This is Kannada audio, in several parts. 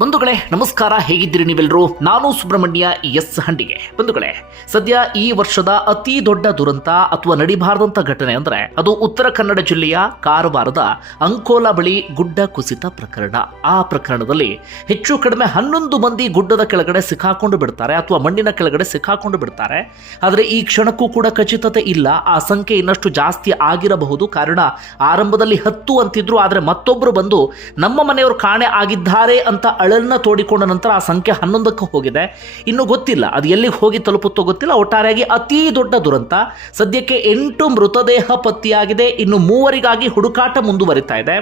ಬಂಧುಗಳೇ, ನಮಸ್ಕಾರ. ಹೇಗಿದ್ದೀರಿ ನೀವೆಲ್ಲರೂ? ನಾನು ಸುಬ್ರಹ್ಮಣ್ಯ ಎಸ್ ಹಂಡಿಗೆ. ಬಂಧುಗಳೇ, ಸದ್ಯ ಈ ವರ್ಷದ ಅತಿ ದೊಡ್ಡ ದುರಂತ ಅಥವಾ ನಡಿಬಾರದಂತ ಘಟನೆ ಅಂದ್ರೆ ಅದು ಉತ್ತರ ಕನ್ನಡ ಜಿಲ್ಲೆಯ ಕಾರವಾರದ ಅಂಕೋಲಾ ಬಳಿ ಗುಡ್ಡ ಕುಸಿತ ಪ್ರಕರಣ. ಆ ಪ್ರಕರಣದಲ್ಲಿ ಹೆಚ್ಚು ಕಡಿಮೆ ಹನ್ನೊಂದು ಮಂದಿ ಗುಡ್ಡದ ಕೆಳಗಡೆ ಸಿಕ್ಕಾಕೊಂಡು ಬಿಡ್ತಾರೆ ಅಥವಾ ಮಣ್ಣಿನ ಕೆಳಗಡೆ ಸಿಕ್ಕಾಕೊಂಡು ಬಿಡ್ತಾರೆ. ಆದರೆ ಈ ಕ್ಷಣಕ್ಕೂ ಕೂಡ ಖಚಿತತೆ ಇಲ್ಲ. ಆ ಸಂಖ್ಯೆ ಇನ್ನಷ್ಟು ಜಾಸ್ತಿ ಆಗಿರಬಹುದು. ಕಾರಣ ಆರಂಭದಲ್ಲಿ ಹತ್ತು ಅಂತಿದ್ರು, ಆದರೆ ಮತ್ತೊಬ್ಬರು ಬಂದು, ನಮ್ಮ ಮನೆಯವರು ಕಾಣೆ ಆಗಿದ್ದಾರೆ ಅಂತ ಅಳನ್ನ ತೋಡಿಕೊಂಡ ನಂತರ ಆ ಸಂಖ್ಯೆ ಹನ್ನೊಂದಕ್ಕೆ ಹೋಗಿದೆ. ಇನ್ನು ಗೊತ್ತಿಲ್ಲ, ಅದು ಎಲ್ಲಿಗೆ ಹೋಗಿ ತಲುಪುತ್ತೋ ಗೊತ್ತಿಲ್ಲ. ಒಟ್ಟಾರೆಯಾಗಿ ಅತಿ ದೊಡ್ಡ ದುರಂತ. ಸದ್ಯಕ್ಕೆ ಎಂಟು ಮೃತದೇಹ ಪತ್ತೆಯಾಗಿದೆ. ಇನ್ನು ಮೂವರಿಗಾಗಿ ಹುಡುಕಾಟ ಮುಂದುವರಿತಾ ಇದೆ.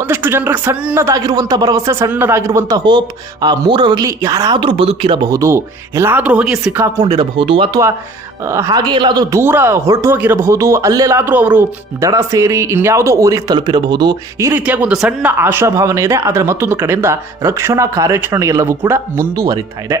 ಒಂದಷ್ಟು ಜನರಿಗೆ ಸಣ್ಣದಾಗಿರುವಂಥ ಭರವಸೆ, ಸಣ್ಣದಾಗಿರುವಂಥ ಹೋಪ್ ಆ ಮೂರರಲ್ಲಿ ಯಾರಾದರೂ ಬದುಕಿರಬಹುದು, ಎಲ್ಲಾದರೂ ಹೋಗಿ ಸಿಕ್ಕಾಕೊಂಡಿರಬಹುದು ಅಥವಾ ಹಾಗೆ ಎಲ್ಲಾದರೂ ದೂರ ಹೊರಟು ಹೋಗಿರಬಹುದು ಅಲ್ಲೆಲ್ಲಾದರೂ ಅವರು ದಡ ಸೇರಿ ಇನ್ಯಾವುದೋ ಊರಿಗೆ ತಲುಪಿರಬಹುದು, ಈ ರೀತಿಯಾಗಿ ಒಂದು ಸಣ್ಣ ಆಶಾಭಾವನೆ ಇದೆ. ಆದರೆ ಮತ್ತೊಂದು ಕಡೆಯಿಂದ ರಕ್ಷಣಾ ಕಾರ್ಯಾಚರಣೆ ಎಲ್ಲವೂ ಕೂಡ ಮುಂದುವರಿತಾ ಇದೆ.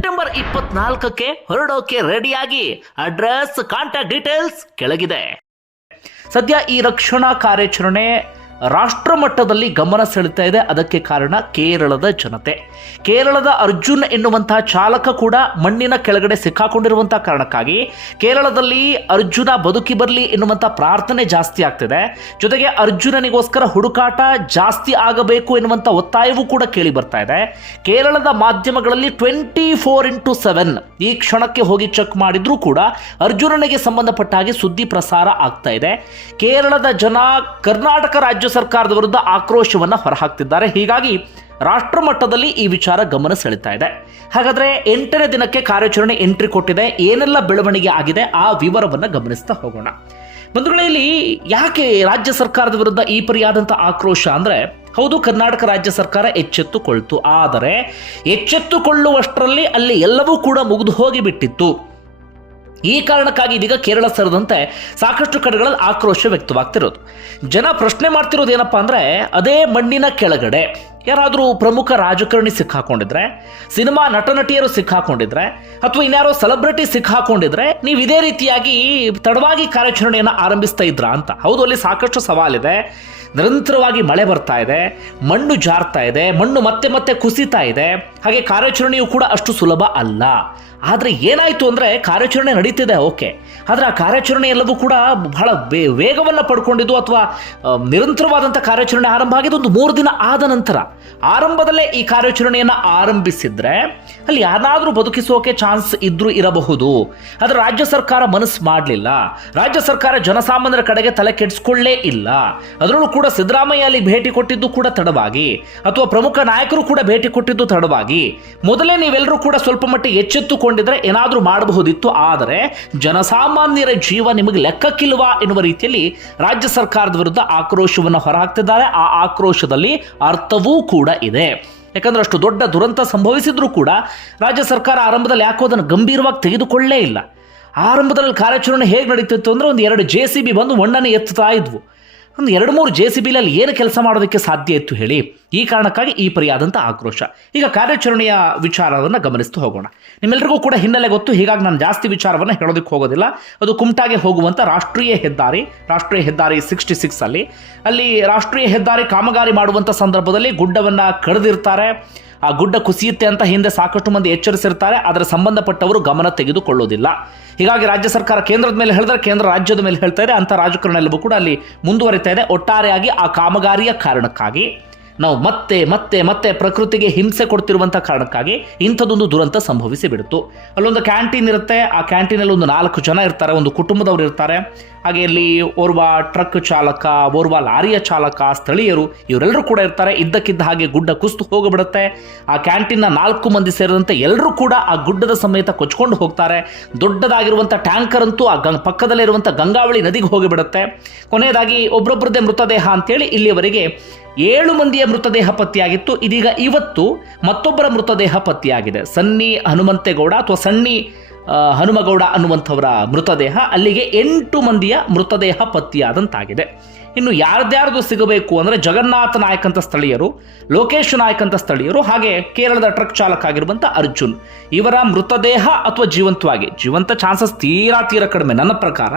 ಇಪ್ಪತ್ನಾಲ್ಕಕ್ಕೆ ಹೊರಡೋಕೆ ರೆಡಿಯಾಗಿ ಅಡ್ರೆಸ್ ಕಾಂಟ್ಯಾಕ್ಟ್ ಡೀಟೇಲ್ಸ್ ಕೆಳಗಿದೆ. ಸದ್ಯ ಈ ರಕ್ಷಣಾ ಕಾರ್ಯಾಚರಣೆ ರಾಷ್ಟ್ರ ಮಟ್ಟದಲ್ಲಿ ಗಮನ ಸೆಳೆತಾ ಇದೆ. ಅದಕ್ಕೆ ಕಾರಣ ಕೇರಳದ ಜನತೆ. ಕೇರಳದ ಅರ್ಜುನ್ ಎನ್ನುವಂತಹ ಚಾಲಕ ಕೂಡ ಮಣ್ಣಿನ ಕೆಳಗಡೆ ಸಿಕ್ಕಾಕೊಂಡಿರುವಂತಹ ಕಾರಣಕ್ಕಾಗಿ ಕೇರಳದಲ್ಲಿ ಅರ್ಜುನ ಬದುಕಿ ಬರಲಿ ಎನ್ನುವಂಥ ಪ್ರಾರ್ಥನೆ ಜಾಸ್ತಿ ಆಗ್ತಿದೆ. ಜೊತೆಗೆ ಅರ್ಜುನನಿಗೋಸ್ಕರ ಹುಡುಕಾಟ ಜಾಸ್ತಿ ಆಗಬೇಕು ಎನ್ನುವಂಥ ಒತ್ತಾಯವೂ ಕೂಡ ಕೇಳಿ ಬರ್ತಾ ಇದೆ. ಕೇರಳದ ಮಾಧ್ಯಮಗಳಲ್ಲಿ ಟ್ವೆಂಟಿ ಫೋರ್ ಇಂಟು ಸೆವೆನ್ ಈ ಕ್ಷಣಕ್ಕೆ ಹೋಗಿ ಚೆಕ್ ಮಾಡಿದ್ರೂ ಕೂಡ ಅರ್ಜುನನಿಗೆ ಸಂಬಂಧಪಟ್ಟ ಹಾಗೆ ಸುದ್ದಿ ಪ್ರಸಾರ ಆಗ್ತಾ ಇದೆ. ಕೇರಳದ ಜನ ಕರ್ನಾಟಕ ರಾಜ್ಯ ಸರ್ಕಾರದ ವಿರುದ್ಧ ಆಕ್ರೋಶವನ್ನು ಹೊರಹಾಕ್ತಿದ್ದಾರೆ. ಹೀಗಾಗಿ ರಾಷ್ಟ್ರ ಮಟ್ಟದಲ್ಲಿ ಈ ವಿಚಾರ ಗಮನ ಸೆಳೀತಾ ಇದೆ. ಹಾಗಾದರೆ ಎಂಟನೇ ದಿನಕ್ಕೆ ಕಾರ್ಯಾಚರಣೆ ಎಂಟ್ರಿ ಕೊಟ್ಟಿದೆ. ಏನೆಲ್ಲ ಬೆಳವಣಿಗೆ ಆಗಿದೆ? ಆ ವಿವರವನ್ನು ಗಮನಿಸ್ತಾ ಹೋಗೋಣ. ಬಂಧುಗಳೇ, ಇಲ್ಲಿ ಯಾಕೆ ರಾಜ್ಯ ಸರ್ಕಾರದ ವಿರುದ್ಧ ಈ ಪರಿಯಾದಂಥ ಆಕ್ರೋಶ? ಅಂದರೆ ಹೌದು, ಕರ್ನಾಟಕ ರಾಜ್ಯ ಸರ್ಕಾರ ಎಚ್ಚೆತ್ತುಕೊಳ್ತು. ಆದರೆ ಎಚ್ಚೆತ್ತುಕೊಳ್ಳುವಷ್ಟರಲ್ಲಿ ಅಲ್ಲಿ ಎಲ್ಲವೂ ಕೂಡ ಮುಗಿದು ಹೋಗಿಬಿಟ್ಟಿತ್ತು. ಈ ಕಾರಣಕ್ಕಾಗಿ ಇದೀಗ ಕೇರಳ ಸೇರಿದಂತೆ ಸಾಕಷ್ಟು ಕಡೆಗಳಲ್ಲಿ ಆಕ್ರೋಶ ವ್ಯಕ್ತವಾಗ್ತಿರೋದು. ಜನ ಪ್ರಶ್ನೆ ಮಾಡ್ತಿರೋದು ಏನಪ್ಪಾ ಅಂದ್ರೆ, ಅದೇ ಮಣ್ಣಿನ ಕೆಳಗಡೆ ಯಾರಾದರೂ ಪ್ರಮುಖ ರಾಜಕಾರಣಿ ಸಿಕ್ಕಾಕೊಂಡಿದ್ರೆ, ಸಿನಿಮಾ ನಟ ನಟಿಯರು ಸಿಕ್ಕಾಕೊಂಡಿದ್ರೆ, ಅಥವಾ ಇನ್ಯಾರೋ ಸೆಲೆಬ್ರಿಟಿ ಸಿಕ್ಕಾಕೊಂಡಿದ್ರೆ, ನೀವು ಇದೇ ರೀತಿಯಾಗಿ ತಡವಾಗಿ ಕಾರ್ಯಾಚರಣೆಯನ್ನು ಆರಂಭಿಸ್ತಾ ಇದ್ರಾ ಅಂತ. ಹೌದು, ಅಲ್ಲಿ ಸಾಕಷ್ಟು ಸವಾಲಿದೆ. ನಿರಂತರವಾಗಿ ಮಳೆ ಬರ್ತಾ ಇದೆ, ಮಣ್ಣು ಜಾರ್ತಾ ಇದೆ, ಮಣ್ಣು ಮತ್ತೆ ಮತ್ತೆ ಕುಸಿತಾ ಇದೆ. ಹಾಗೆ ಕಾರ್ಯಾಚರಣೆಯು ಕೂಡ ಅಷ್ಟು ಸುಲಭ ಅಲ್ಲ. ಆದರೆ ಏನಾಯಿತು ಅಂದರೆ ಕಾರ್ಯಾಚರಣೆ ನಡೀತಿದೆ, ಓಕೆ. ಆದರೆ ಆ ಕಾರ್ಯಾಚರಣೆ ಎಲ್ಲವೂ ಕೂಡ ಬಹಳ ವೇಗವನ್ನು ಪಡ್ಕೊಂಡಿದ್ದು ಅಥವಾ ನಿರಂತರವಾದಂಥ ಕಾರ್ಯಾಚರಣೆ ಆರಂಭ ಆಗಿದ್ದು ಒಂದು ಮೂರು ದಿನ ಆದ ನಂತರ. ಆರಂಭದಲ್ಲೇ ಈ ಕಾರ್ಯಾಚರಣೆಯನ್ನು ಆರಂಭಿಸಿದ್ರೆ ಅಲ್ಲಿ ಯಾರಾದರೂ ಬದುಕಿಸೋಕೆ ಚಾನ್ಸ್ ಇದ್ದರೂ ಇರಬಹುದು. ಆದರೆ ರಾಜ್ಯ ಸರ್ಕಾರ ಮನಸ್ಸು ಮಾಡಲಿಲ್ಲ. ರಾಜ್ಯ ಸರ್ಕಾರ ಜನಸಾಮಾನ್ಯರ ಕಡೆಗೆ ತಲೆ ಕೆಡಿಸ್ಕೊಳ್ಳೇ ಇಲ್ಲ. ಅದರಲ್ಲೂ ಕೂಡ ಸಿದ್ದರಾಮಯ್ಯ ಅಲ್ಲಿ ಭೇಟಿ ಕೊಟ್ಟಿದ್ದು ಕೂಡ ತಡವಾಗಿ. ಅಥವಾ ಪ್ರಮುಖ ನಾಯಕರು ಕೂಡ ಭೇಟಿ ಕೊಟ್ಟಿದ್ದು ತಡವಾಗಿ. ಮೊದಲೇ ನೀವೆಲ್ಲರೂ ಕೂಡ ಸ್ವಲ್ಪ ಮಟ್ಟಿಗೆ ಎಚ್ಚೆತ್ತುಕೊಂಡಿದ್ರೆ ಏನಾದರೂ ಮಾಡಬಹುದಿತ್ತು. ಆದರೆ ಜನಸಾಮಾನ್ಯರ ಜೀವ ನಿಮಗೆ ಲೆಕ್ಕಕ್ಕಿಲ್ವಾ ಎನ್ನುವ ರೀತಿಯಲ್ಲಿ ರಾಜ್ಯ ಸರ್ಕಾರದ ವಿರುದ್ಧ ಆಕ್ರೋಶವನ್ನು ಹೊರಹಾಕ್ತಿದ್ದಾರೆ. ಆ ಆಕ್ರೋಶದಲ್ಲಿ ಅರ್ಥವೂ ಕೂಡ ಇದೆ. ಯಾಕಂದ್ರೆ ಅಷ್ಟು ದೊಡ್ಡ ದುರಂತ ಸಂಭವಿಸಿದ್ರೂ ಕೂಡ ರಾಜ್ಯ ಸರ್ಕಾರ ಆರಂಭದಲ್ಲಿ ಯಾಕೋ ಅದನ್ನು ಗಂಭೀರವಾಗಿ ತೆಗೆದುಕೊಳ್ಳೇ ಇಲ್ಲ. ಆರಂಭದಲ್ಲಿ ಕಾರ್ಯಾಚರಣೆ ಹೇಗೆ ನಡೀತಿತ್ತು ಅಂದರೆ ಒಂದು ಎರಡು ಜೆ ಸಿ ಬಿ ಬಂದು ಮಣ್ಣನ್ನು ಎತ್ತುತ್ತಾ ಇದ್ವು. ಒಂದು ಎರಡು ಮೂರು ಜೆ ಸಿ ಬಿಲಲ್ಲಿ ಏನು ಕೆಲಸ ಮಾಡೋದಕ್ಕೆ ಸಾಧ್ಯ ಇತ್ತು ಹೇಳಿ, ಈ ಕಾರಣಕ್ಕಾಗಿ ಈ ಪರಿಯಾದಂಥ ಆಕ್ರೋಶ. ಈಗ ಕಾರ್ಯಾಚರಣೆಯ ವಿಚಾರವನ್ನು ಗಮನಿಸ್ತು ಹೋಗೋಣ. ನಿಮ್ಮೆಲ್ಲರಿಗೂ ಕೂಡ ಹಿನ್ನೆಲೆ ಗೊತ್ತು, ಹೀಗಾಗಿ ನಾನು ಜಾಸ್ತಿ ವಿಚಾರವನ್ನು ಹೇಳೋದಕ್ಕೆ ಹೋಗೋದಿಲ್ಲ. ಅದು ಕುಮಟಾಗೆ ಹೋಗುವಂಥ ರಾಷ್ಟ್ರೀಯ ಹೆದ್ದಾರಿ ರಾಷ್ಟ್ರೀಯ ಹೆದ್ದಾರಿ ಸಿಕ್ಸ್ಟಿ ಸಿಕ್ಸ್ ಅಲ್ಲಿ. ಅಲ್ಲಿ ರಾಷ್ಟ್ರೀಯ ಹೆದ್ದಾರಿ ಕಾಮಗಾರಿ ಮಾಡುವಂಥ ಸಂದರ್ಭದಲ್ಲಿ ಗುಡ್ಡವನ್ನು ಕಡಿದಿರ್ತಾರೆ. ಆ ಗುಡ್ಡ ಕುಸಿಯುತ್ತೆ ಅಂತ ಹಿಂದೆ ಸಾಕಷ್ಟು ಮಂದಿ ಎಚ್ಚರಿಸಿರ್ತಾರೆ ಅದರ ಸಂಬಂಧಪಟ್ಟವರು ಗಮನ ತೆಗೆದುಕೊಳ್ಳೋದಿಲ್ಲ. ಹೀಗಾಗಿ ರಾಜ್ಯ ಸರ್ಕಾರ ಕೇಂದ್ರದ ಮೇಲೆ ಹೇಳಿದ್ರೆ ಕೇಂದ್ರ ರಾಜ್ಯದ ಮೇಲೆ ಹೇಳ್ತಾ ಇದೆ ಅಂತ ರಾಜಕಾರಣ ಕೂಡ ಅಲ್ಲಿ ಮುಂದುವರಿತಾ ಇದೆ. ಒಟ್ಟಾರೆಯಾಗಿ ಆ ಕಾಮಗಾರಿಯ ಕಾರಣಕ್ಕಾಗಿ, ನಾವು ಮತ್ತೆ ಮತ್ತೆ ಮತ್ತೆ ಪ್ರಕೃತಿಗೆ ಹಿಂಸೆ ಕೊಡ್ತಿರುವಂಥ ಕಾರಣಕ್ಕಾಗಿ ಇಂಥದ್ದೊಂದು ದುರಂತ ಸಂಭವಿಸಿ ಬಿಡ್ತು ಅಲ್ಲೊಂದು ಕ್ಯಾಂಟೀನ್ ಇರುತ್ತೆ, ಆ ಕ್ಯಾಂಟೀನಲ್ಲಿ ಒಂದು ನಾಲ್ಕು ಜನ ಇರ್ತಾರೆ, ಒಂದು ಕುಟುಂಬದವರು ಇರ್ತಾರೆ. ಹಾಗೆ ಇಲ್ಲಿ ಓರ್ವ ಟ್ರಕ್ ಚಾಲಕ ಓರ್ವ ಲಾರಿಯ ಚಾಲಕ ಸ್ಥಳೀಯರು ಇವರೆಲ್ಲರೂ ಕೂಡ ಇರ್ತಾರೆ. ಇದ್ದಕ್ಕಿದ್ದ ಹಾಗೆ ಗುಡ್ಡ ಕುಸ್ತು ಹೋಗಿಬಿಡುತ್ತೆ. ಆ ಕ್ಯಾಂಟೀನ್ನ ನಾಲ್ಕು ಮಂದಿ ಸೇರಿದಂತೆ ಎಲ್ಲರೂ ಕೂಡ ಆ ಗುಡ್ಡದ ಸಮೇತ ಕೊಚ್ಕೊಂಡು ಹೋಗ್ತಾರೆ. ದೊಡ್ಡದಾಗಿರುವಂಥ ಟ್ಯಾಂಕರ್ ಅಂತೂ ಆ ಗಂಗ್ ಪಕ್ಕದಲ್ಲಿರುವಂಥ ಗಂಗಾವಳಿ ನದಿಗೆ ಹೋಗಿಬಿಡುತ್ತೆ. ಕೊನೆಯದಾಗಿ ಒಬ್ಬರೊಬ್ಬರದ್ದೇ ಮೃತದೇಹ ಅಂತೇಳಿ ಇಲ್ಲಿಯವರೆಗೆ ಏಳು ಮಂದಿಯ ಮೃತದೇಹ ಪತ್ತೆಯಾಗಿತ್ತು. ಇದೀಗ ಇವತ್ತು ಮತ್ತೊಬ್ಬರ ಮೃತದೇಹ ಪತ್ತೆಯಾಗಿದೆ. ಸನ್ನಿ ಹನುಮಂತೇಗೌಡ ಅಥವಾ ಆ, ಹನುಮಗೌಡ ಅನ್ನುವಂಥವರ ಮೃತದೇಹ, ಅಲ್ಲಿಗೆ ಎಂಟು ಮಂದಿಯ ಮೃತದೇಹ ಪತ್ತಿಯಾದಂತಾಗಿದೆ ಇನ್ನು ಯಾರ್ದ್ಯಾರ್ದು ಸಿಗಬೇಕು ಅಂದರೆ ಜಗನ್ನಾಥ ನಾಯಕ್ ಅಂತ ಸ್ಥಳೀಯರು, ಲೋಕೇಶ್ ನಾಯಕ್ ಅಂತ ಸ್ಥಳೀಯರು, ಹಾಗೆ ಕೇರಳದ ಟ್ರಕ್ ಚಾಲಕ ಆಗಿರುವಂಥ ಅರ್ಜುನ್. ಇವರ ಮೃತದೇಹ ಅಥವಾ ಜೀವಂತವಾಗಿ, ಜೀವಂತ ಚಾನ್ಸಸ್ ತೀರಾ ತೀರ ಕಡಿಮೆ, ನನ್ನ ಪ್ರಕಾರ.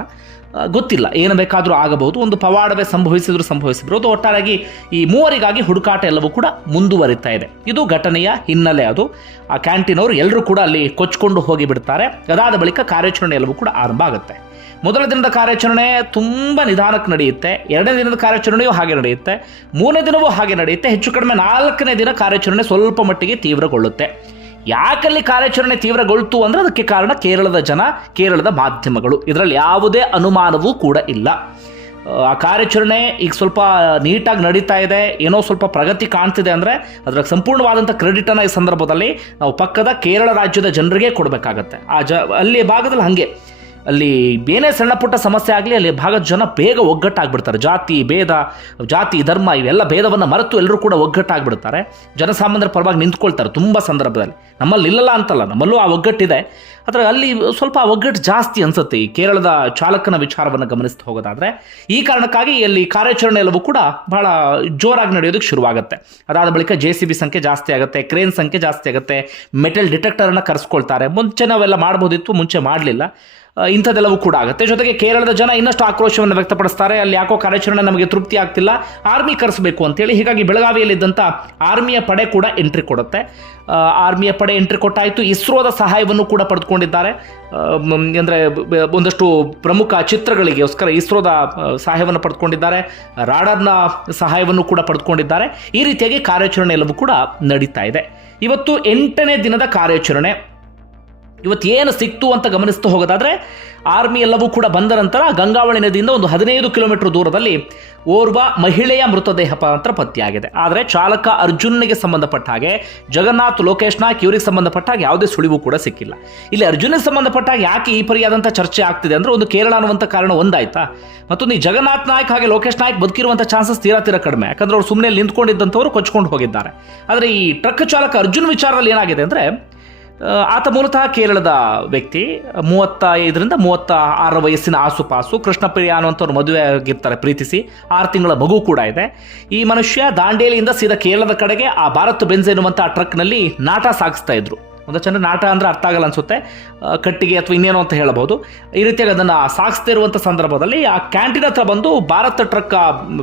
ಗೊತ್ತಿಲ್ಲ. ಏನು ಬೇಕಾದರೂ ಆಗಬಹುದು. ಒಂದು ಪವಾಡವೇ ಸಂಭವಿಸಿದ್ರು ಸಂಭವಿಸಿದ್ರು ಒಟ್ಟಾರಾಗಿ ಈ ಮೂವರಿಗಾಗಿ ಹುಡುಕಾಟ ಎಲ್ಲವೂ ಕೂಡ ಮುಂದುವರಿತಾ ಇದೆ. ಇದು ಘಟನೆಯ ಹಿನ್ನೆಲೆ ಅದು. ಆ ಕ್ಯಾಂಟೀನ್ ಅವರು ಎಲ್ಲರೂ ಕೂಡ ಅಲ್ಲಿ ಕೊಚ್ಕೊಂಡು ಹೋಗಿ ಬಿಡ್ತಾರೆ ಅದಾದ ಬಳಿಕ ಕಾರ್ಯಾಚರಣೆ ಎಲ್ಲವೂ ಕೂಡ ಆರಂಭ ಆಗುತ್ತೆ. ಮೊದಲ ದಿನದ ಕಾರ್ಯಾಚರಣೆ ತುಂಬ ನಿಧಾನಕ್ಕೆ ನಡೆಯುತ್ತೆ. ಎರಡನೇ ದಿನದ ಕಾರ್ಯಾಚರಣೆಯೂ ಹಾಗೆ ನಡೆಯುತ್ತೆ. ಮೂರನೇ ದಿನವೂ ಹಾಗೆ ನಡೆಯುತ್ತೆ. ಹೆಚ್ಚು ಕಡಿಮೆ ನಾಲ್ಕನೇ ದಿನ ಕಾರ್ಯಾಚರಣೆ ಸ್ವಲ್ಪ ಮಟ್ಟಿಗೆ ತೀವ್ರಗೊಳ್ಳುತ್ತೆ. ಯಾಕಲ್ಲಿ ಕಾರ್ಯಾಚರಣೆ ತೀವ್ರಗೊಳ್ತು ಅಂದರೆ ಅದಕ್ಕೆ ಕಾರಣ ಕೇರಳದ ಜನ, ಕೇರಳದ ಮಾಧ್ಯಮಗಳು. ಇದರಲ್ಲಿ ಯಾವುದೇ ಅನುಮಾನವೂ ಕೂಡ ಇಲ್ಲ. ಆ ಕಾರ್ಯಾಚರಣೆ ಈಗ ಸ್ವಲ್ಪ ನೀಟಾಗಿ ನಡೀತಾ ಇದೆ. ಏನೋ ಸ್ವಲ್ಪ ಪ್ರಗತಿ ಕಾಣ್ತಿದೆ ಅಂದರೆ ಅದರ ಸಂಪೂರ್ಣವಾದಂಥ ಕ್ರೆಡಿಟನ್ನು ಈ ಸಂದರ್ಭದಲ್ಲಿ ನಾವು ಪಕ್ಕದ ಕೇರಳ ರಾಜ್ಯದ ಜನರಿಗೆ ಕೊಡಬೇಕಾಗತ್ತೆ. ಆ ಜ ಅಲ್ಲಿ ಭಾಗದಲ್ಲಿ ಹಾಗೆ. ಅಲ್ಲಿ ಏನೇ ಸಣ್ಣ ಪುಟ್ಟ ಸಮಸ್ಯೆ ಆಗಲಿ, ಅಲ್ಲಿ ಭಾಗದ ಜನ ಬೇಗ ಒಗ್ಗಟ್ಟಾಗ್ಬಿಡ್ತಾರೆ. ಜಾತಿ, ಭೇದ, ಜಾತಿ, ಧರ್ಮ ಇವೆಲ್ಲ ಭೇದವನ್ನು ಮರೆತು ಎಲ್ಲರೂ ಕೂಡ ಒಗ್ಗಟ್ಟಾಗ್ಬಿಡ್ತಾರೆ. ಜನಸಾಮಾನ್ಯರ ಪರವಾಗಿ ನಿಂತ್ಕೊಳ್ತಾರೆ ತುಂಬ ಸಂದರ್ಭದಲ್ಲಿ. ನಮ್ಮಲ್ಲಿ ಇಲ್ಲಲ್ಲ ಅಂತಲ್ಲ, ನಮ್ಮಲ್ಲೂ ಆ ಒಗ್ಗಟ್ಟಿದೆ. ಆದರೆ ಅಲ್ಲಿ ಸ್ವಲ್ಪ ಒಗ್ಗಟ್ಟು ಜಾಸ್ತಿ ಅನಿಸುತ್ತೆ. ಈ ಕೇರಳದ ಚಾಲಕನ ವಿಚಾರವನ್ನು ಗಮನಿಸ್ತಾ ಹೋಗೋದಾದ್ರೆ, ಈ ಕಾರಣಕ್ಕಾಗಿ ಅಲ್ಲಿ ಕಾರ್ಯಾಚರಣೆ ಎಲ್ಲವೂ ಕೂಡ ಬಹಳ ಜೋರಾಗಿ ನಡೆಯೋದಕ್ಕೆ ಶುರುವಾಗುತ್ತೆ. ಅದಾದ ಬಳಿಕ ಜೆ ಸಿ ಬಿ ಸಂಖ್ಯೆ ಜಾಸ್ತಿ ಆಗುತ್ತೆ, ಕ್ರೇನ್ ಸಂಖ್ಯೆ ಜಾಸ್ತಿ ಆಗುತ್ತೆ, ಮೆಟಲ್ ಡಿಟೆಕ್ಟರನ್ನು ಕರೆಸ್ಕೊಳ್ತಾರೆ. ಮುಂಚೆ ನಾವೆಲ್ಲ ಮಾಡ್ಬೋದಿತ್ತು, ಮುಂಚೆ ಮಾಡಲಿಲ್ಲ. ಇಂಥದ್ದೆಲ್ಲವೂ ಕೂಡ ಆಗುತ್ತೆ. ಜೊತೆಗೆ ಕೇರಳದ ಜನ ಇನ್ನಷ್ಟು ಆಕ್ರೋಶವನ್ನು ವ್ಯಕ್ತಪಡಿಸ್ತಾರೆ. ಅಲ್ಲಿ ಯಾಕೋ ಕಾರ್ಯಾಚರಣೆ ನಮಗೆ ತೃಪ್ತಿ ಆಗ್ತಿಲ್ಲ. ಆರ್ಮಿ ಕರೆಸಬೇಕು ಅಂತೇಳಿ. ಹೀಗಾಗಿ ಬೆಳಗಾವಿಯಲ್ಲಿದ್ದಂಥ ಆರ್ಮಿಯ ಪಡೆ ಕೂಡ ಎಂಟ್ರಿ ಕೊಡುತ್ತೆ. ಆರ್ಮಿಯ ಪಡೆ ಎಂಟ್ರಿ ಕೊಟ್ಟಾಯಿತು. ಇಸ್ರೋದ ಸಹಾಯವನ್ನು ಕೂಡ ಪಡೆದುಕೊಂಡಿದ್ದಾರೆ. ಅಂದರೆ ಒಂದಷ್ಟು ಪ್ರಮುಖ ಚಿತ್ರಗಳಿಗೋಸ್ಕರ ಇಸ್ರೋದ ಸಹಾಯವನ್ನು ಪಡೆದುಕೊಂಡಿದ್ದಾರೆ. ರಾಡರ್ನ ಸಹಾಯವನ್ನು ಕೂಡ ಪಡೆದುಕೊಂಡಿದ್ದಾರೆ. ಈ ರೀತಿಯಾಗಿ ಕಾರ್ಯಾಚರಣೆ ಎಲ್ಲವೂ ಕೂಡ ನಡೀತಾ ಇದೆ. ಇವತ್ತು ಎಂಟನೇ ದಿನದ ಕಾರ್ಯಾಚರಣೆ. ಇವತ್ತು ಏನು ಸಿಕ್ತು ಅಂತ ಗಮನಿಸ್ತಾ ಹೋಗೋದಾದ್ರೆ, ಆರ್ಮಿ ಎಲ್ಲವೂ ಕೂಡ ಬಂದ ನಂತರ ಗಂಗಾವಳಿ ನದಿಯಿಂದ ಒಂದು ಹದಿನೈದು ಕಿಲೋಮೀಟರ್ ದೂರದಲ್ಲಿ ಓರ್ವ ಮಹಿಳೆಯ ಮೃತದೇಹ ಮಾತ್ರ ಪತ್ತೆಯಾಗಿದೆ. ಆದರೆ ಚಾಲಕ ಅರ್ಜುನ್ಗೆ ಸಂಬಂಧಪಟ್ಟ ಹಾಗೆ, ಜಗನ್ನಾಥ್, ಲೋಕೇಶ್ ನಾಯ್ಕ್ ಇವರಿಗೆ ಸಂಬಂಧಪಟ್ಟ ಹಾಗೆ ಯಾವುದೇ ಸುಳಿವು ಕೂಡ ಸಿಕ್ಕಿಲ್ಲ. ಇಲ್ಲಿ ಅರ್ಜುನಿಗೆ ಸಂಬಂಧಪಟ್ಟ ಹಾಗೆ ಯಾಕೆ ಈ ಪರಿಯಾದಂಥ ಚರ್ಚೆ ಆಗ್ತಿದೆ ಅಂದರೆ ಒಂದು ಕೇರಳ ಅನ್ನುವಂಥ ಕಾರಣ ಒಂದಾಯ್ತಾ? ಮತ್ತು ಈ ಜಗನ್ನಾಥ್ ನಾಯಕ್ ಹಾಗೆ ಲೋಕೇಶ್ ನಾಯಕ್ ಬದುಕಿರುವಂಥ ಚಾನ್ಸಸ್ ತೀರಾ ತೀರಾ ಕಡಿಮೆ. ಯಾಕಂದ್ರೆ ಅವ್ರು ಸುಮ್ಮನೆ ನಿಂತ್ಕೊಂಡಿದ್ದಂಥವ್ರು ಕೊಚ್ಕೊಂಡು ಹೋಗಿದ್ದಾರೆ. ಆದರೆ ಈ ಟ್ರಕ್ ಚಾಲಕ ಅರ್ಜುನ್ ವಿಚಾರದಲ್ಲಿ ಏನಾಗಿದೆ ಅಂದರೆ ಆತ ಮೂಲತಃ ಕೇರಳದ ವ್ಯಕ್ತಿ. ಮೂವತ್ತ ಐದರಿಂದ ಮೂವತ್ತ ಆರರ ವಯಸ್ಸಿನ ಆಸುಪಾಸು. ಕೃಷ್ಣಪ್ರಿಯ ಅನ್ನುವಂಥವ್ರು ಮದುವೆ ಆಗಿರ್ತಾರೆ ಪ್ರೀತಿಸಿ. ಆರು ತಿಂಗಳ ಮಗು ಕೂಡ ಇದೆ. ಈ ಮನುಷ್ಯ ದಾಂಡೇಲಿಯಿಂದ ಸೀದಾ ಕೇರಳದ ಕಡೆಗೆ ಆ ಭಾರತ್ ಬೆಂಜ್ ಎನ್ನುವಂಥ ಟ್ರಕ್ನಲ್ಲಿ ನಾಟ ಸಾಗಿಸ್ತಾ ಇದ್ರು. ಒಂದು ಚೆನ್ನ ನಾಟ ಅಂದರೆ ಅರ್ಥ ಆಗಲ್ಲ ಅನಿಸುತ್ತೆ. ಕಟ್ಟಿಗೆ ಅಥವಾ ಇನ್ನೇನೋ ಅಂತ ಹೇಳಬಹುದು. ಈ ರೀತಿಯಾಗಿ ಅದನ್ನು ಸಾಗಿಸ್ತಾ ಇರುವಂಥ ಸಂದರ್ಭದಲ್ಲಿ ಆ ಕ್ಯಾಂಟೀನ್ ಹತ್ರ ಬಂದು Bharat truck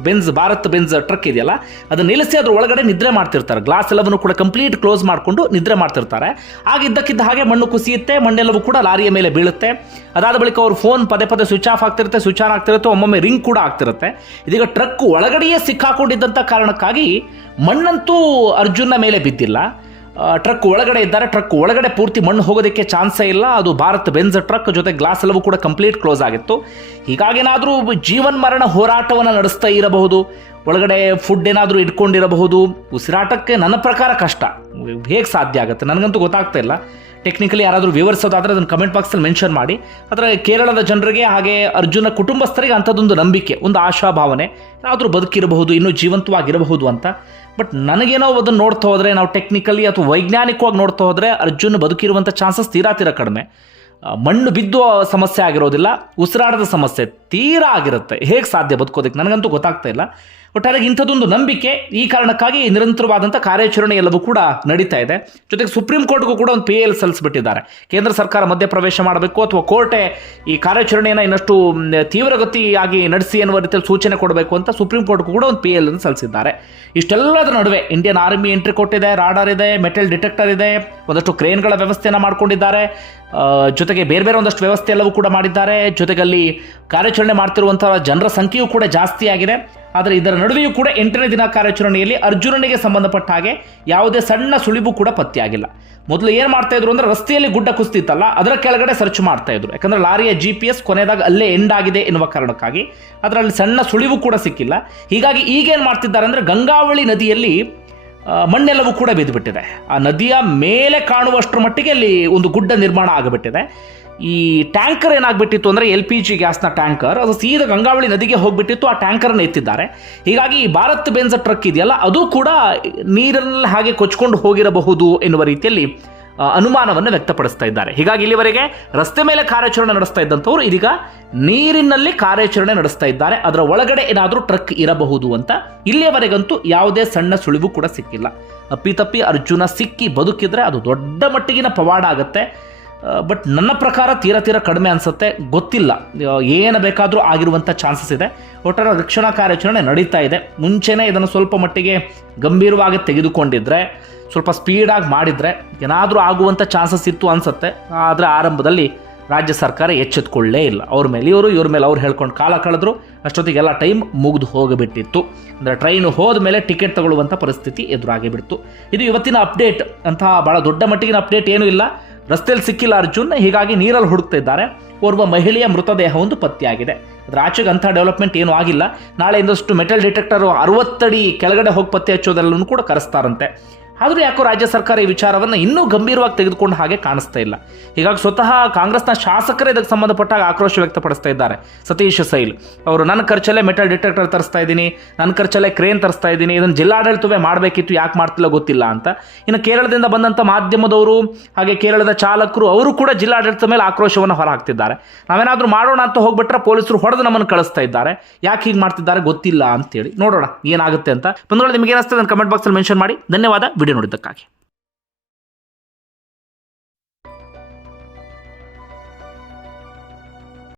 Benz Bharat Benz truck ಇದೆಯಲ್ಲ, ಅದನ್ನು ನಿಲ್ಲಿಸಿ ಅದ್ರ ಒಳಗಡೆ ನಿದ್ರೆ ಮಾಡ್ತಿರ್ತಾರೆ. ಗ್ಲಾಸ್ ಎಲ್ಲವನ್ನು ಕೂಡ ಕಂಪ್ಲೀಟ್ ಕ್ಲೋಸ್ ಮಾಡಿಕೊಂಡು ನಿದ್ರೆ ಮಾಡ್ತಿರ್ತಾರೆ. ಆಗಿದ್ದಕ್ಕಿದ್ದ ಹಾಗೆ ಮಣ್ಣು ಕುಸಿಯುತ್ತೆ, ಮಣ್ಣೆಲ್ಲವೂ ಕೂಡ ಲಾರಿಯ ಮೇಲೆ ಬೀಳುತ್ತೆ. ಅದಾದ ಬಳಿಕ ಅವರು ಫೋನ್ ಪದೇ ಪದೇ ಸ್ವಿಚ್ ಆಫ್ ಆಗ್ತಿರುತ್ತೆ, ಸ್ವಿಚ್ ಆನ್ ಆಗ್ತಿರುತ್ತೆ, ಒಮ್ಮೊಮ್ಮೆ ರಿಂಗ್ ಕೂಡ ಆಗ್ತಿರುತ್ತೆ. ಇದೀಗ ಟ್ರಕ್ ಒಳಗಡೆಯೇ ಸಿಕ್ಕಾಕೊಂಡಿದ್ದಂಥ ಕಾರಣಕ್ಕಾಗಿ ಮಣ್ಣಂತೂ ಅರ್ಜುನ್ನ ಮೇಲೆ ಬಿದ್ದಿಲ್ಲ. ಟ್ರಕ್ ಒಳಗಡೆ ಇದ್ದಾರೆ. ಟ್ರಕ್ ಒಳಗಡೆ ಪೂರ್ತಿ ಮಣ್ಣು ಹೋಗೋದಕ್ಕೆ ಚಾನ್ಸೇ ಇಲ್ಲ. ಅದು ಭಾರತ್ ಬೆನ್ಸ್ ಟ್ರಕ್ ಜೊತೆ ಗ್ಲಾಸ್ ಎಲ್ಲವೂ ಕೂಡ ಕಂಪ್ಲೀಟ್ ಕ್ಲೋಸ್ ಆಗಿತ್ತು. ಹೀಗಾಗೇನಾದರೂ ಜೀವನ್ ಮರಣ ಹೋರಾಟವನ್ನು ನಡೆಸ್ತಾ ಇರಬಹುದು. ಒಳಗಡೆ ಫುಡ್ ಏನಾದರೂ ಇಟ್ಕೊಂಡಿರಬಹುದು. ಉಸಿರಾಟಕ್ಕೆ ನನ್ನ ಪ್ರಕಾರ ಕಷ್ಟ. ಹೇಗೆ ಸಾಧ್ಯ ಆಗುತ್ತೆ? ನನಗಂತೂ ಗೊತ್ತಾಗ್ತಾ ಇಲ್ಲ. ಟೆಕ್ನಿಕಲಿ ಯಾರಾದರೂ ವಿವರಿಸೋದಾದರೆ ಅದನ್ನು ಕಮೆಂಟ್ ಬಾಕ್ಸಲ್ಲಿ ಮೆನ್ಷನ್ ಮಾಡಿ. ಅದರ ಕೇರಳದ ಜನರಿಗೆ ಹಾಗೆ ಅರ್ಜುನ ಕುಟುಂಬಸ್ಥರಿಗೆ ಅಂಥದ್ದೊಂದು ನಂಬಿಕೆ, ಒಂದು ಆಶಾಭಾವನೆ ಏನಾದರೂ ಬದುಕಿರಬಹುದು, ಇನ್ನೂ ಜೀವಂತವಾಗಿರಬಹುದು ಅಂತ. ಬಟ್ ನನಗೇನೋ ಅದನ್ನು ನೋಡ್ತಾ ಹೋದರೆ, ನಾವು ಟೆಕ್ನಿಕಲಿ ಅಥವಾ ವೈಜ್ಞಾನಿಕವಾಗಿ ನೋಡ್ತಾ ಹೋದರೆ ಅರ್ಜುನ್ ಬದುಕಿರುವಂಥ ಚಾನ್ಸಸ್ ತೀರಾ ತೀರಾ ಕಡಿಮೆ. ಮಣ್ಣು ಬಿದ್ದು ಸಮಸ್ಯೆ ಆಗಿರೋದಿಲ್ಲ ಉಸಿರಾಟದ ಸಮಸ್ಯೆ ತೀರಾ ಆಗಿರುತ್ತೆ. ಹೇಗೆ ಸಾಧ್ಯ ಬದುಕೋದಕ್ಕೆ? ನನಗಂತೂ ಗೊತ್ತಾಗ್ತಾ ಇಲ್ಲ. ಒಟ್ಟಾರೆ ಇಂಥದ್ದೊಂದು ನಂಬಿಕೆ ಈ ಕಾರಣಕ್ಕಾಗಿ ನಿರಂತರವಾದಂಥ ಕಾರ್ಯಾಚರಣೆ ಎಲ್ಲವೂ ಕೂಡ ನಡೀತಾ ಇದೆ. ಜೊತೆಗೆ ಸುಪ್ರೀಂ ಕೋರ್ಟ್ಗೂ ಕೂಡ ಒಂದು ಪಿ ಎಲ್ ಸಲ್ಲಿಸಿಬಿಟ್ಟಿದ್ದಾರೆ. ಕೇಂದ್ರ ಸರ್ಕಾರ ಮಧ್ಯಪ್ರವೇಶ ಮಾಡಬೇಕು ಅಥವಾ ಕೋರ್ಟೆ ಈ ಕಾರ್ಯಾಚರಣೆಯನ್ನು ಇನ್ನಷ್ಟು ತೀವ್ರಗತಿಯಾಗಿ ನಡೆಸಿ ಎನ್ನುವ ರೀತಿಯಲ್ಲಿ ಸೂಚನೆ ಕೊಡಬೇಕು ಅಂತ ಸುಪ್ರೀಂ ಕೋರ್ಟ್ಗೂ ಕೂಡ ಒಂದು ಪಿ ಎಲ್ ಅನ್ನು ಸಲ್ಲಿಸಿದ್ದಾರೆ. ಇಷ್ಟೆಲ್ಲದರ ನಡುವೆ ಇಂಡಿಯನ್ ಆರ್ಮಿ ಎಂಟ್ರಿ ಕೊಟ್ಟಿದೆ, ರಾಡರ್ ಇದೆ ಮೆಟಲ್ ಡಿಟೆಕ್ಟರ್ ಇದೆ, ಒಂದಷ್ಟು ಕ್ರೇನ್ಗಳ ವ್ಯವಸ್ಥೆಯನ್ನು ಮಾಡ್ಕೊಂಡಿದ್ದಾರೆ. ಜೊತೆಗೆ ಬೇರೆ ಬೇರೆ ಒಂದಷ್ಟು ವ್ಯವಸ್ಥೆ ಎಲ್ಲವೂ ಕೂಡ ಮಾಡಿದ್ದಾರೆ. ಜೊತೆಗೆ ಅಲ್ಲಿ ಕಾರ್ಯಾಚರಣೆ ಮಾಡ್ತಿರುವಂತಹ ಜನರ ಸಂಖ್ಯೆಯೂ ಕೂಡ ಜಾಸ್ತಿ ಆಗಿದೆ. ಆದರೆ ಇದರ ನಡುವೆಯೂ ಕೂಡ ಎಂಟನೇ ದಿನ ಕಾರ್ಯಾಚರಣೆಯಲ್ಲಿ ಅರ್ಜುನನಿಗೆ ಸಂಬಂಧಪಟ್ಟ ಹಾಗೆ ಯಾವುದೇ ಸಣ್ಣ ಸುಳಿವು ಕೂಡ ಪತ್ತೆಯಾಗಿಲ್ಲ. ಮೊದಲು ಏನು ಮಾಡ್ತಾ ಇದ್ರು ಅಂದ್ರೆ ರಸ್ತೆಯಲ್ಲಿ ಗುಡ್ಡ ಕುಸ್ತಿತ್ತಲ್ಲ, ಅದರ ಕೆಳಗಡೆ ಸರ್ಚ್ ಮಾಡ್ತಾ ಇದ್ರು. ಯಾಕಂದ್ರೆ ಲಾರಿಯ ಜಿ ಪಿ ಎಸ್ ಕೊನೆಯದಾಗ ಅಲ್ಲೇ ಎಂಡ್ ಆಗಿದೆ ಎನ್ನುವ ಕಾರಣಕ್ಕಾಗಿ. ಅದರಲ್ಲಿ ಸಣ್ಣ ಸುಳಿವು ಕೂಡ ಸಿಕ್ಕಿಲ್ಲ. ಹೀಗಾಗಿ ಈಗೇನು ಮಾಡ್ತಿದ್ದಾರೆ ಅಂದ್ರೆ ಗಂಗಾವಳಿ ನದಿಯಲ್ಲಿ ಮಣ್ಣೆಲ್ಲವೂ ಕೂಡ ಬಿದ್ದುಬಿಟ್ಟಿದೆ. ಆ ನದಿಯ ಮೇಲೆ ಕಾಣುವಷ್ಟರ ಮಟ್ಟಿಗೆ ಅಲ್ಲಿ ಒಂದು ಗುಡ್ಡ ನಿರ್ಮಾಣ ಆಗಿಬಿಟ್ಟಿದೆ. ಈ ಟ್ಯಾಂಕರ್ ಏನಾಗ್ಬಿಟ್ಟಿತ್ತು ಅಂದರೆ ಎಲ್ ಪಿ ಜಿ ಗ್ಯಾಸ್ನ ಟ್ಯಾಂಕರ್, ಅದು ಸೀದಾ ಗಂಗಾವಳಿ ನದಿಗೆ ಹೋಗ್ಬಿಟ್ಟಿತ್ತು, ಆ ಟ್ಯಾಂಕರ್ನ ಎತ್ತಿದ್ದಾರೆ. ಹೀಗಾಗಿ ಈ ಭಾರತ್ ಬೆಂಜ್ ಟ್ರಕ್ ಇದೆಯಲ್ಲ, ಅದು ಕೂಡ ನೀರಲ್ಲಿ ಹಾಗೆ ಕೊಚ್ಕೊಂಡು ಹೋಗಿರಬಹುದು ಎನ್ನುವ ರೀತಿಯಲ್ಲಿ ಅನುಮಾನವನ್ನು ವ್ಯಕ್ತಪಡಿಸ್ತಾ ಇದ್ದಾರೆ. ಹೀಗಾಗಿ ಇಲ್ಲಿವರೆಗೆ ರಸ್ತೆ ಮೇಲೆ ಕಾರ್ಯಾಚರಣೆ ನಡೆಸ್ತಾ ಇದ್ದಂಥವ್ರು ಇದೀಗ ನೀರಿನಲ್ಲಿ ಕಾರ್ಯಾಚರಣೆ ನಡೆಸ್ತಾ ಇದ್ದಾರೆ. ಅದರ ಒಳಗಡೆ ಏನಾದರೂ ಟ್ರಕ್ ಇರಬಹುದು ಅಂತ ಇಲ್ಲಿಯವರೆಗಂತೂ ಯಾವುದೇ ಸಣ್ಣ ಸುಳಿವು ಕೂಡ ಸಿಕ್ಕಿಲ್ಲ. ಅಪ್ಪಿತಪ್ಪಿ ಅರ್ಜುನ ಸಿಕ್ಕಿ ಬದುಕಿದ್ರೆ ಅದು ದೊಡ್ಡ ಮಟ್ಟಿಗಿನ ಪವಾಡ ಆಗುತ್ತೆ. ಬಟ್ ನನ್ನ ಪ್ರಕಾರ ತೀರ ತೀರ ಕಡಿಮೆ ಅನಿಸುತ್ತೆ. ಗೊತ್ತಿಲ್ಲ. ಏನು ಬೇಕಾದರೂ ಆಗಿರುವಂಥ ಚಾನ್ಸಸ್ ಇದೆ. ಒಟ್ಟಾರೆ ರಕ್ಷಣಾ ಕಾರ್ಯಾಚರಣೆ ನಡೀತಾ ಇದೆ. ಮುಂಚೆನೇ ಇದನ್ನು ಸ್ವಲ್ಪ ಮಟ್ಟಿಗೆ ಗಂಭೀರವಾಗಿ ತೆಗೆದುಕೊಂಡಿದ್ರೆ ಸ್ವಲ್ಪ ಸ್ಪೀಡಾಗಿ ಮಾಡಿದರೆ ಏನಾದರೂ ಆಗುವಂಥ ಚಾನ್ಸಸ್ ಇತ್ತು ಅನಿಸುತ್ತೆ. ಆದರೆ ಆರಂಭದಲ್ಲಿ ರಾಜ್ಯ ಸರ್ಕಾರ ಎಚ್ಚೆತ್ಕೊಳ್ಳೇ ಇಲ್ಲ. ಅವ್ರ ಮೇಲೆ ಇವರು, ಇವ್ರ ಮೇಲೆ ಅವ್ರು ಹೇಳ್ಕೊಂಡು ಕಾಲ ಕಳೆದ್ರು. ಅಷ್ಟೊತ್ತಿಗೆಲ್ಲ ಟೈಮ್ ಮುಗಿದು ಹೋಗಿಬಿಟ್ಟಿತ್ತು. ಅಂದರೆ ಟ್ರೈನ್ ಹೋದ ಮೇಲೆ ಟಿಕೆಟ್ ತಗೊಳ್ಳುವಂಥ ಪರಿಸ್ಥಿತಿ ಎದುರಾಗಿಬಿಡ್ತು ಇದು ಇವತ್ತಿನ ಅಪ್ಡೇಟ್. ಅಂತಹ ಭಾಳ ದೊಡ್ಡ ಮಟ್ಟಿಗಿನ ಅಪ್ಡೇಟ್ ಏನೂ ಇಲ್ಲ. ರಸ್ತೆಯಲ್ಲಿ ಸಿಕ್ಕಿಲ್ಲ ಅರ್ಜುನ್. ಹೀಗಾಗಿ ನೀರಲ್ಲಿ ಹುಡುಕ್ತಿದ್ದಾರೆ ಓರ್ವ ಮಹಿಳೆಯ ಮೃತದೇಹ ಒಂದು ಪತ್ತೆಯಾಗಿದೆ. ಆಚೆಗೆ ಅಂಥ ಡೆವಲಪ್ಮೆಂಟ್ ಏನೂ ಆಗಿಲ್ಲ. ನಾಳೆ ಇಂದಷ್ಟು ಮೆಟಲ್ ಡಿಟೆಕ್ಟರ್ ಅರವತ್ತಡಿ ಕೆಳಗಡೆ ಹೋಗಿ ಪತ್ತೆ ಹಚ್ಚೋದೆಲ್ಲೂ ಕೂಡ ಕರೆಸ್ತಾರಂತೆ. ಆದರೂ ಯಾಕೋ ರಾಜ್ಯ ಸರ್ಕಾರ ಈ ವಿಚಾರವನ್ನು ಇನ್ನೂ ಗಂಭೀರವಾಗಿ ತೆಗೆದುಕೊಂಡು ಹಾಗೆ ಕಾಣಿಸ್ತಾ ಇಲ್ಲ. ಹೀಗಾಗಿ ಸ್ವತಃ ಕಾಂಗ್ರೆಸ್ನ ಶಾಸಕರೇ ಇದಕ್ಕೆ ಸಂಬಂಧಪಟ್ಟಾಗ ಆಕ್ರೋಶ ವ್ಯಕ್ತಪಡಿಸ್ತಾ ಇದ್ದಾರೆ. ಸತೀಶ್ ಸೈಲ್ ಅವರು, ನನ್ನ ಖರ್ಚಲ್ಲೇ ಮೆಟಲ್ ಡಿಟೆಕ್ಟರ್ ತರಿಸ್ತಾ ಇದ್ದೀನಿ, ನನ್ನ ಖರ್ಚಲ್ಲೇ ಕ್ರೇನ್ ತರಿಸ್ತಾ ಇದ್ದೀನಿ, ಇದನ್ನು ಜಿಲ್ಲಾಡಳಿತವೇ ಮಾಡಬೇಕಿತ್ತು, ಯಾಕೆ ಮಾಡ್ತಿಲ್ಲ ಗೊತ್ತಿಲ್ಲ ಅಂತ. ಇನ್ನು ಕೇರಳದಿಂದ ಬಂದಂಥ ಮಾಧ್ಯಮದವರು, ಹಾಗೆ ಕೇರಳದ ಚಾಲಕರು, ಅವರು ಕೂಡ ಜಿಲ್ಲಾಡಳಿತದ ಮೇಲೆ ಆಕ್ರೋಶವನ್ನು ಹೊರಹಾಕ್ತಿದ್ದಾರೆ. ನಾವೇನಾದರೂ ಮಾಡೋಣ ಅಂತ ಹೋಗ್ಬಿಟ್ರೆ ಪೊಲೀಸರು ಹೊಡೆದು ನಮ್ಮನ್ನು ಕಳಿಸ್ತಾ ಇದ್ದಾರೆ. ಯಾಕೆ ಹೀಗೆ ಮಾಡ್ತಿದ್ದಾರೆ ಗೊತ್ತಿಲ್ಲ ಅಂತೇಳಿ ನೋಡೋಣ ಏನಾಗುತ್ತೆ ಅಂತ. ಬಂದೊಳಗೆ ನಿಮಗೆ ಏನಿಸ್ತದೆ ಕಮೆಂಟ್ ಬಾಕ್ಸಲ್ಲಿ ಮೆನ್ಷನ್ ಮಾಡಿ. ಧನ್ಯವಾದ. ವಿಡಿಯೋ ನೋಡಿದ್ದಕ್ಕಾಗಿ.